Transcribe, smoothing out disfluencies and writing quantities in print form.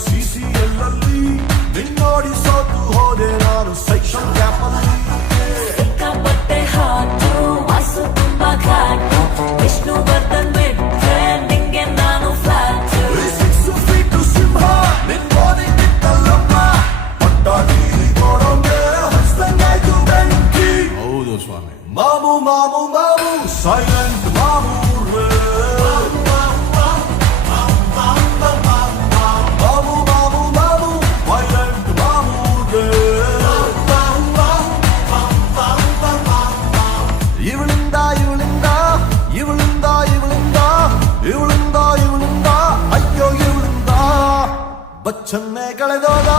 CCL ಅಲ್ಲಿ ನಿನ್ನೋಡಿ ಸೋತು ಹೋದೆ ನಾನು ಸೆಕ್ಷನ್ ಗ್ಯಾಪ್ ಅಲ್ಲಿ ಸಿಕ್ಕಾಪಟ್ಟೆ ಹಾಟು ವಾಸು ತುಂಬಾ ಘಾಟು ವಿಷ್ಣುವರ್ಧನ್ ಬಿಟ್ರೆ ನಿಂಗೆ ನಾನು ಫ್ಲಾಟ್ 6 feet ಸಿಂಹ ನಿನ್ ಬಾಡಿ ನಿತ್ತಲ್ಲಮ್ಮ ಪಟ್ಟಾಗಿ ಕೊಡೋಂಗೆ ಹಸ್ತಂಗಾಯ್ತು ಬೆಂಕಿ ಹೌದು ಸ್ವಾಮಿ. ಮಾಮು ಮಾಮು ಮಾಮು ಸೈಲೆಂಟ್ ಮಾಮು ಇವಳಿಂದ ಅಯ್ಯೋ ಇವಳಿಂದ ಬಚ್ಚನ್ನೇ ಕಳೆದೋದ